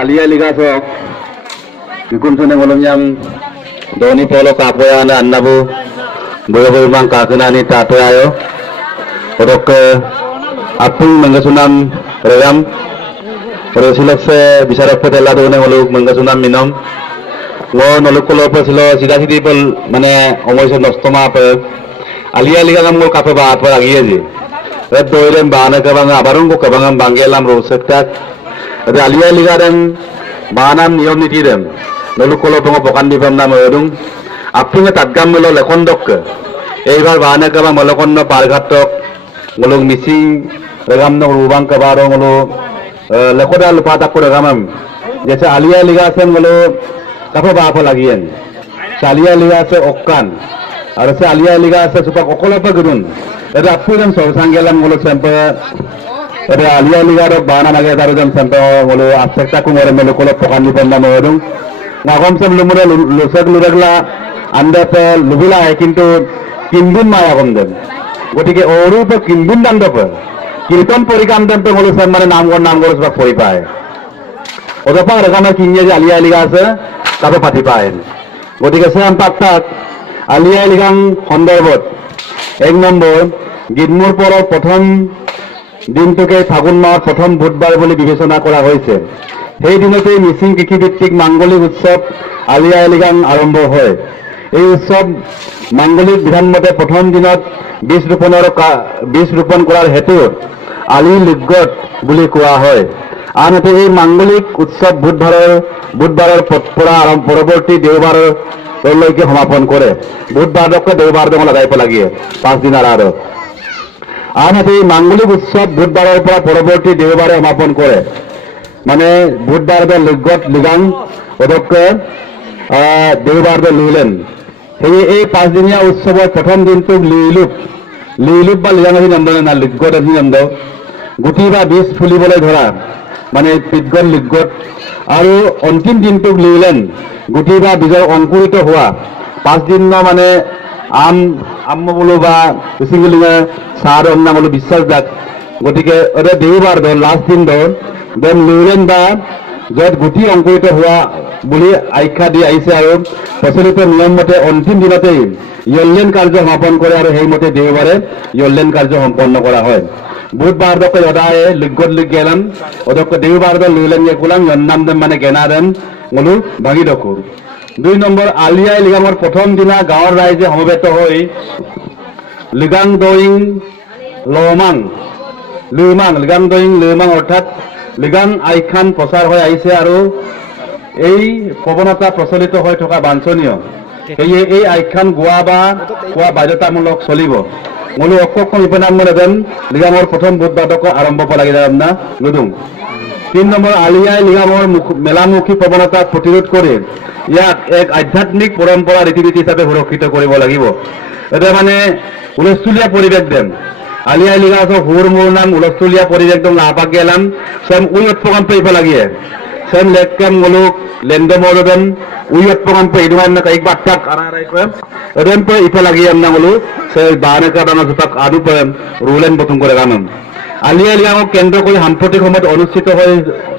Alia Liga sok ikun sune ngolom yang doni polo kapoya na annabu boyo mang kakena ni tato ayo odok apung manggasunam regam Rosilok se bisarak petela done ngoluk manggasunam minom ngo noluk kolo pesilo sida sidi pel mane omoiso nostoma pe Alia Liga ngam ngol kape ba apa lagi aja red doirem bana kabang abarung ko kabangam bangelam rosektak ada Alia Liga dan bahanan niom niti dem lalu kalau pengo pokan di pemda merung apungnya tatgam melo lekondok ke eibar bahana kaba malokonno parghatok ngolong missing regam no rubang kabaro ngolo lekoda lupa tak regamam जैसे Alia Liga से ngolo kapo ba apa lagian Alia Liga से okkan और से Alia Liga से supak okola pa gurun ada apun so sanggelam ngolo sampai ada Alia Liga dok bana nage taru jam sampai ngolo asekta kumore melo kolo pokan di pemda merung ngagom sem lumure lusak luragla anda pe lubila hai kintu কিনবুন মায়া বন্ধন গতিকে অরূপ কিনবুন দাম দপ কীর্তন পরিকাম দাম হলো sir মানে নাম করে সব পরি পায় অতপা এরকম কিনিয়ে যে আলিয়া লিগা আছে তারপর পাতি পায় গতিকে স্যাম পাক আলিয়া লিগাং সন্দর্ভত 1 নম্বর গিদমুর পর প্রথম দিনটোকে ফাগুন মাহৰ প্রথম বুধবার বলে বিবেচনা করা হয়েছে সেই দিনতেই মিচিং কৃষিভিত্তিক মাঙ্গলিক উৎসব আলিয়া লিগাং আরম্ভ হয় এই উৎসব মাঙ্গলিক বিধান মতে প্ৰথম দিনত বীজ ৰোপণ কৰাৰ হেতু আলি লিগত বুলি কোৱা হয় আনহাতে এই মাঙ্গলিক উৎসৱ বুধবাৰৰ পৰা পৰৱৰ্তী দেওবাৰলৈকে সমাপন কৰে বুধবাৰকে দেওবাৰ দম লগাই পেলাগিয়ে 5 দিনৰ আৰু আনহাতে এই মাঙ্গলিক উৎসৱ বুধবাৰৰ পৰা পৰৱৰ্তী দেওবাৰে সমাপন কৰে মানে বুধবাৰ লিগত লিগাং অদকে দেওবাৰ লিলেন এই 5 দিনীয়া উৎসৱৰ প্ৰথম দিনটো লিলুপ বা লিগাঙি নাম না লিগত আজি নাম গুটি বা বীজ ফুলিবলৈ ধৰা মানে পিগত লিগত আৰু অন্তিম দিনটো লিলেন গুটি বা বীজৰ অংকুৰিত হোৱা 5 দিন মানে আম বলো বা সিঙ্গলিঙা সাৰ অন্য বলো বিশ্বাস দাক গতিকে ওটা দেওবাৰ লাষ্ট দিন দেন লিলেন বা যত গুটি অংকুৰিত হোৱা বুলি আখ্যা দি আহিছে আৰু প্ৰচলিত নিয়ম মতে অন্তিম দিনতেই ইয়লেন কাৰ্য সমাপন কৰে আৰু সেই মতে দেওবাৰে ইয়লেন কাৰ্য সম্পন্ন কৰা হয় বুধবাৰ দকে অদায়ে লিগত লিগ গেলাম অদকে দেওবাৰ দ লুলেন গেকুলাম জন্নাম দেম মানে গেনাদেন মলু ভাগি দকু 2 নম্বৰ আলিয়াই লিগামৰ প্ৰথম দিনা গাঁৱৰ ৰাইজে সমবেত হৈ লিগাং দইং লমাং অৰ্থাৎ লিগাং আইখান প্ৰচাৰ হৈ আহিছে আৰু এই প্ৰৱণতা প্ৰচলিত হৈ থকা বাঞ্ছনীয় এই আখ্যান কোৱা বাধ্যতামূলক চলিব মূল অক্ষণ ইপনাম দেন লিগামৰ প্ৰথম বুধবাৰক আৰম্ভ লাগি যাম না লুডুং 3 নম্বৰ আলিয়াই লিগামৰ মেলামুখী প্ৰৱণতা প্ৰতিৰোধ কৰি ইয়াক এক আধ্যাত্মিক পৰম্পৰা ৰীতি-নীতি হিচাপে সুৰক্ষিত কৰিব লাগিব এটা মানে উলস্থুলীয়া পৰিৱেশ দেন আলিয়াই লিগা হুৰ মোৰ নাম উলস্থুলীয়া পৰিৱেশ দম লাপাক গেলাম সেম উইত প্ৰকাম পেইব লাগিয়ে সেম লেককাম গলুক লেন্ডমৰদন উইত প্ৰকাম পেইদমান না কাইক বাট্টাক আরাই কম এদন পে ইফা লাগি আমনা গলু সে বানেকা দানা সুতাক আদু পে রুলেন বতুম করে গানম আলিয়া লিগাক কেন্দ্ৰ কৰি সাম্প্ৰতিক সময়ত অনুষ্ঠিত হৈ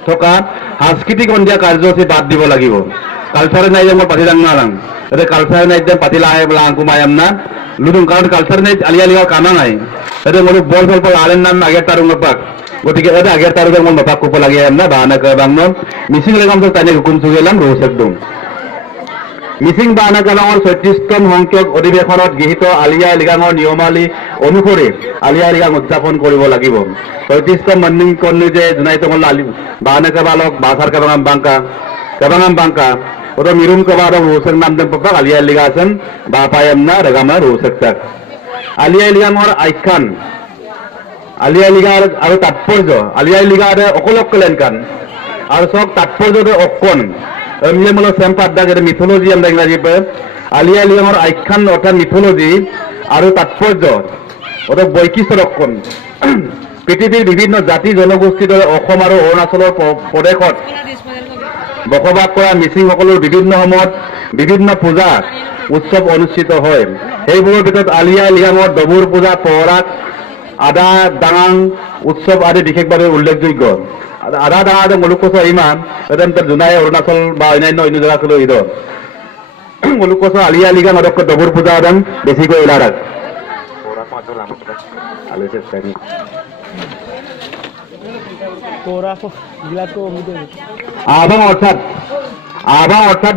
থকা সাংস্কৃতিক সন্ধিয়া কাৰ্যসূচী বাদ দিব লাগিব কালচাৰ নাই যে মই পাতি দাং নালাং এটা কালচাৰ নাই যে পাতি লাহে বলা কুমায়াম না লুডুং কাৰণ কালচাৰ নাই আলিয়া লিগা কানা নাই এটা মলু বল আলেন নাম আগে তারুং পাক গতিকে এটা আগে তারুং মন বাপাক কুপ লাগে আমনা বানাকা বাংন মিসিং লেগাম তো তানে হুকুম সুগেলাম রোসেকদম মিসিং বানাকালৰ 36তম সংখ্যক অধিৱেশনত গৃহীত আলিয়া লিগাঙৰ নিয়মাৱলী অনুসৰি আলিয়া লিগাং উদযাপন কৰিব লাগিব 36তম মন্নিং কন্নি যে জুনাইতম বানাকা বালক বাসাৰ কাবাঙাম বাংকা ওটা মিৰুম কবাৰ ৰোসেক নাম দেম পাক আলিয়া লিগা আছেন বা পায়মনা ৰেগামা ৰোসেকতাক আলিয়া লিগাঙৰ আখ্যান আলিয়া লিগাৰ আৰু তাৎপৰ্য আলিয়া লিগাৰ অকলক কলেনকান আৰু সব তাৎপৰ্যৰ অকন এমলেমল সেম্পাদ দাগেৰ মিথোলজি আমৰা ইংৰাজি পে আলিয়া লিগাঙৰ আখ্যান অৰ্থাৎ মিথোলজি আৰু তাৎপৰ্য ওটা বৈশিষ্ট্য অকন পৃথিৱীৰ বিভিন্ন জাতি জনগোষ্ঠীৰ দৰে অসম আৰু অৰুণাচলৰ প্ৰদেশত বসবাস কৰা মিচিংসকলৰ বিভিন্ন সময়ত বিভিন্ন পূজা উৎসৱ অনুষ্ঠিত হয় সেইবোৰৰ ভিতৰত আলিয়া লিগাঙৰ ডবুৰ পূজা পহৰাক আদা ডাঙাং উৎসৱ আদি বিশেষভাৱে উল্লেখযোগ্য আধা ডাঙৰ মলুককচু ইমান জোনাই অৰুণাচল বা অন্যান্য জেগালৈ ইদ মলুককচু আলি আলিগাং অদক্ষ ডবুৰ পূজা বেছিকৈ ওলাৰ আবাং অৰ্থাৎ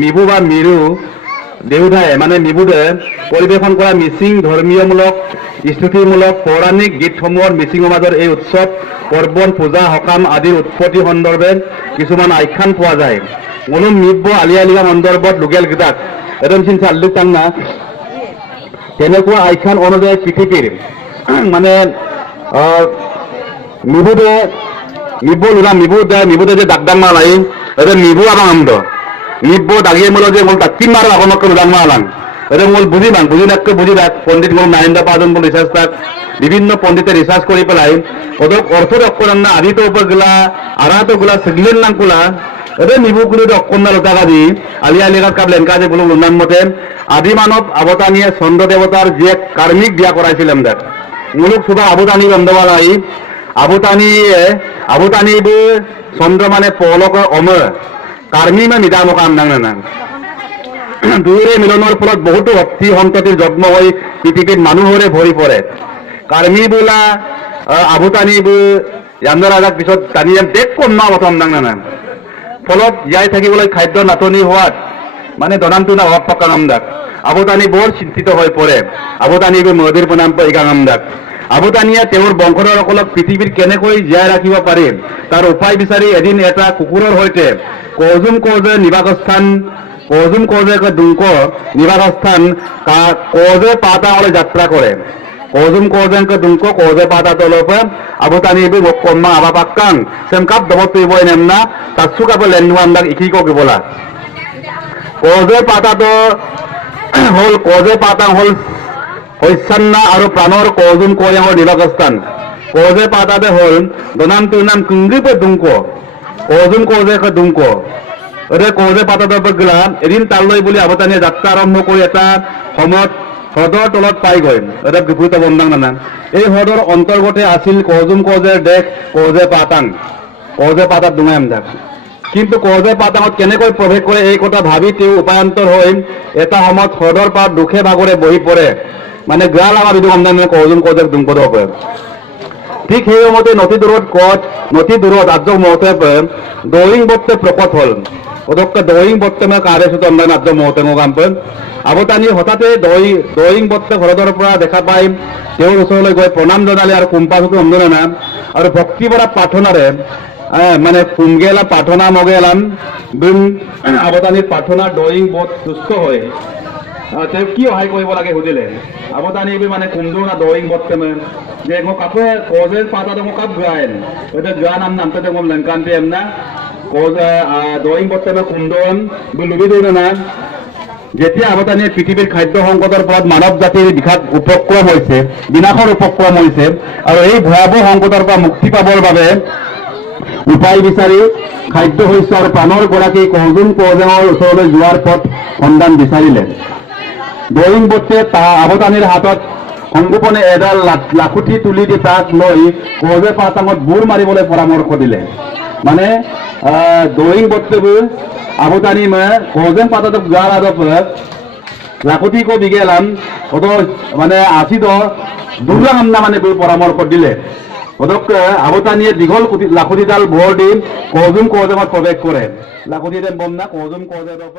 মিবু বা মিৰু দেউধাই মানে মিবুদে পৰিৱেশন কৰা মিচিং ধৰ্মীয়মূলক স্তুতিমূলক পৌৰাণিক গীতসমূহৰ মিচিঙৰ মাজত এই উৎসৱ পৰ্বণ পূজা সকাম আদিৰ উৎপত্তি সন্দৰ্ভে কিছুমান আখ্যান পোৱা যায় মনুম মিব্ব আলি আলিগাং সন্দৰ্ভত লোকেল গীতাক এদম চিন চাল্লুক টাংনা তেনেকুৱা আখ্যান অনুযায়ী পৃথিৱীৰ মানে মিবুদে যে দাগদাং মালাই এটা মিবু আবাং আমদ মিব্ব দাগিয়ে মূল যে মূল তাকিম মারো আগমক উদাং মালাং এটা মূল বুঝি নাককে বুঝি রাখ পণ্ডিত মূল নারেন্দ্র পাজন মূল রিসার্চ তাক বিভিন্ন পণ্ডিতে রিসার্চ করে পেলাই ওদের অর্থ অক্ষর না আদিত উপরগুলা আরাত গুলা সিগলেন নাংকুলা এদের মিবুগুলো অক্ষন্না লতাগাদি আলি আলিগার কাবলেন কাজে বলুন উন্নয়ন মতে আদি মানব আবতানিয়ে চন্দ্র দেবতার যে কার্মিক বিয়া করাইছিলেন দেখ মুলুক সুধা আবতানি বন্ধবালাই আবতানিবো চন্দ্র মানে পলক অমর কাৰ্মিমে মিদাম কাম নাং দুয়োৰে মিলনৰ ফলত বহুতো ভক্তি সন্ততিৰ জন্ম হৈ পৃথিৱীত মানুহৰে ভৰি পৰে কাৰ্মি বোলা আবুতানিবোৰ ইয়ান্দৰ আজাক পিছত টানিয়াম দেখ কন্যা প্ৰথম নাং ফলত জীয়াই থাকিবলৈ খাদ্য নাটনি হোৱাত মানে দনামটো না অভাৱ থকা নামদাক আবুতানি বৰ চিন্তিত হৈ পৰে আবুতানিবোৰ মদিৰ প্ৰনাম পৰিকা নামদাক আবুতানিয়ে তেওঁৰ বংশধৰসকলক পৃথিৱীত কেনেকৈ জীয়াই ৰাখিব পাৰে তাৰ উপায় বিচাৰি এদিন এটা কুকুৰৰ সৈতে কজুম কজে নিবাসস্থান দুংক নিবাসস্থান কজে পাতাঙলৈ যাত্ৰা কৰে কজুম কজেংকে দুংক কজে পাতা তলপে আবুতানিবি মক্কম্মা আবাপাক্কাং সেমকাপ দবত তুইবই নেমনা তাসুকাপে লেন্ডুয়ান্দাক ইকিকো গিবলা কজে পাতাং হল হৈছান্না আৰু প্ৰাণৰ কজুম কয়াঙৰ নিবাসস্থান কজে পাতাতে হল দনামটোৰ নাম কুংগিপে দুংক কজুম কজেকে দুংক এতে কজে পাতাতে গেলা এদিন তালৈ বুলি আবতানিয়ে যাত্ৰা আৰম্ভ কৰি এটা সময়ত হ্ৰদৰ তলত পাই গৈ এটা বিভূত বন্দাং নানা এই হ্ৰদৰ অন্তৰ্গতে আছিল কজুম কজেৰ দেশ কজে পাতাত ডুঙাই আমদাক কিন্তু কজে পাতাঙত কেনেকৈ প্ৰৱেশ কৰে এই কথা ভাবি তেওঁ উপায়ন্তৰ হৈ এটা সময়ত হ্ৰদৰ পাৰত দুখে ভাগৰে বহি পৰে মানে গ্ৰাল আমাৰ যদি আমদান কজুম কজেক দুংপদ পৰে ঠিক সেই সময়তে নথি দূৰত আৰ্য মহোদয় দৌৰিং বত্তে প্ৰকট হল ওদক্কে দৌৰিং বত্তে মানে কাৰেছত অনলাইন আৰ্য মহোদয় কাম্পন আবতানি হঠাতে দৌৰিং বত্তে ঘৰদৰ পৰা দেখা পাই তেওঁৰ ওচৰলৈ গৈ প্ৰণাম জনালে আৰু কুম্পাচুটো অন্দনা আৰু ভক্তি ভৰা প্ৰাৰ্থনাৰে মানে কুমগেলা প্ৰাৰ্থনা মগেলাম আবতানিৰ প্ৰাৰ্থনা দৌৰিং বত সুস্থ হয় তেওঁ কি সহায় কৰিব লাগে সুধিলে আবতানি মানে কুমদুনা দৌৰিং বত্তে যে মোক কাপে কজের পাতাতে মোক কাপ গায়েন এটা গান নামতে মোক লঙ্কান্তে এমনা কজে দৌৰিং বত্তে কুমদন লুবি দৌনে না যেতিয়া আবতানিয়ে পৃথিৱীৰ খাদ্য সংকটৰ ফলত মানৱ জাতিৰ বিনাশৰ উপক্ৰম হৈছে আৰু এই ভয়াৱহ সংকটৰ পৰা মুক্তি পাবৰ বাবে উপায় বিচাৰি খাদ্য শস্য আৰু প্ৰাণৰ গৰাকী কজুম কজেঙৰ ওচৰলৈ যোৱাৰ পথ সন্ধান বিচাৰিলে দৌৰিং বত্তে আবতানিৰ হাতত সংগোপনে এডাল লাখুটি তুলি দি তাক লৈ কজে পাতাঙত বুৰ মাৰিবলৈ পৰামৰ্শ দিলে মানে দৌৰিং বত্তেবোৰ আবতানি কজেং পাতাটো গাৰ আদপ লাখুটি কো বিগেলাম মানে আসিদ দুর্গা কামনা মানে পরামর্শ দিলে ওদকে আবতানিয়ে দীঘল লাখুটিডাল ভর দি কজুম কজেঙত প্রবেশ করে লাখুটিডাল বমনা কজুম কজেঙৰ